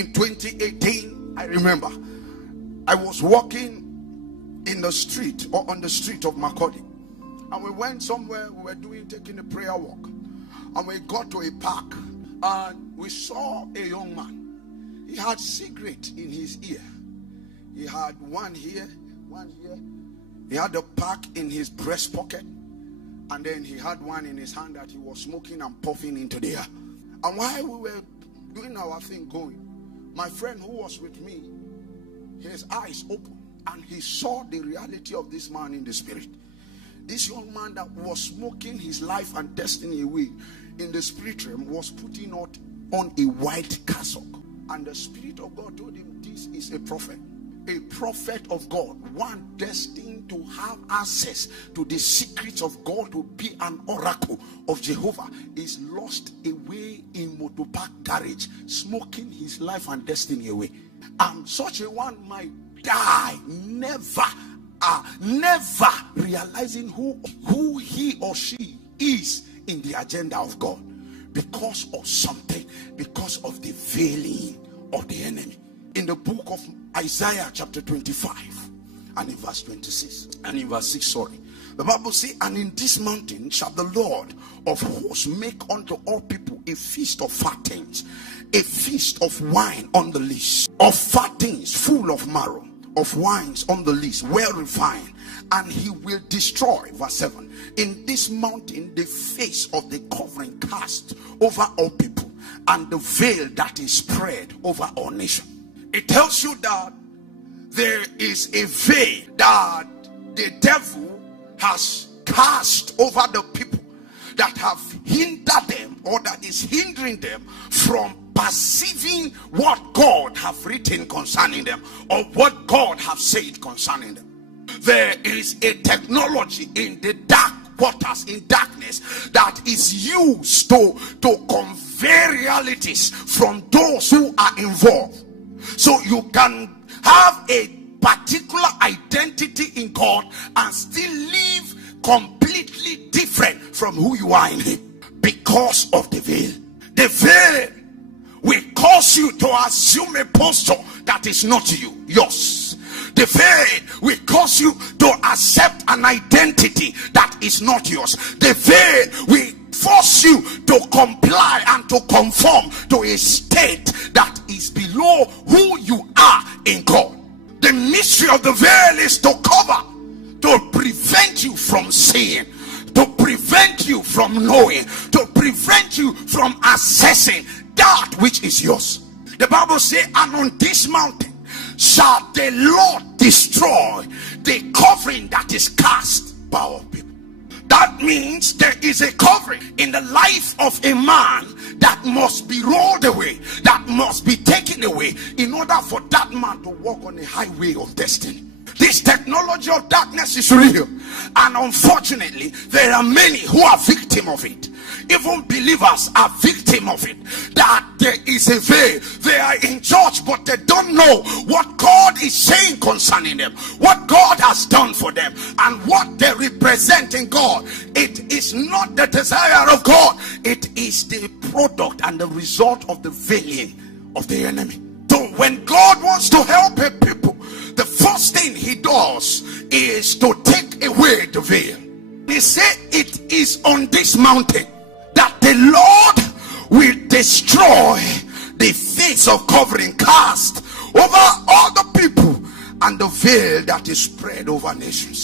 In 2018, I remember, I was walking in the street or on the street of Makodi. And we went somewhere, we were taking a prayer walk. And we got to a park and we saw a young man. He had cigarette in his ear. He had one here, one here. He had a pack in his breast pocket. And then he had one in his hand that he was smoking and puffing into the air. And while we were doing our thing going, my friend who was with me, his eyes opened and he saw the reality of this man in the spirit. This young man that was smoking his life and destiny away in the spirit realm was putting out on a white cassock. And the Spirit of God told him, this is a prophet of God, one destined to have access to the secrets of God, to be an oracle of Jehovah, is lost away in motor park garage, smoking his life and destiny away. And such a one might die, never realizing who he or she is in the agenda of God, because of something, because of the veiling of the enemy. In the book of Isaiah chapter 25 and in verse 26 and in verse 6, the Bible says, and in this mountain shall the Lord of hosts make unto all people a feast of fat things, a feast of wine on the lees, of fat things full of marrow, of wines on the lees, well refined, and he will destroy, verse 7, in this mountain the face of the covering cast over all people, and the veil that is spread over all nations. It tells you that there is a veil that the devil has cast over the people that have hindered them, or that is hindering them from perceiving what God have written concerning them, or what God have said concerning them. There is a technology in the dark waters, in darkness, that is used to convey realities from those who are involved. So you can have a particular identity in God and still live completely different from who you are in him, because of the veil. The veil will cause you to assume a posture that is not yours. The veil will cause you to accept an identity that is not yours. The veil will force you to comply and to conform to a state that is below who you are in God. The mystery of the veil is to cover, to prevent you from seeing, to prevent you from knowing, to prevent you from assessing that which is yours. The Bible says, and on this mountain shall the Lord destroy the covering that is cast by all people. That means there is a covering in the life of a man that must be rolled away, that must be taken away, in order for that man to walk on the highway of destiny. This technology of darkness is real, and unfortunately there are many who are victim of it. Even believers are victim of it. That there is a veil. They are in church, but they don't know what God is saying concerning them, what God has done for them, and what they represent in God. It is not the desire of God. It is the product and the result of the veiling of the enemy. So when God wants to help a people, the first thing he does is to take away the veil. He said, it is on this mountain that the Lord will destroy the face of covering cast over all the people, and the veil that is spread over nations.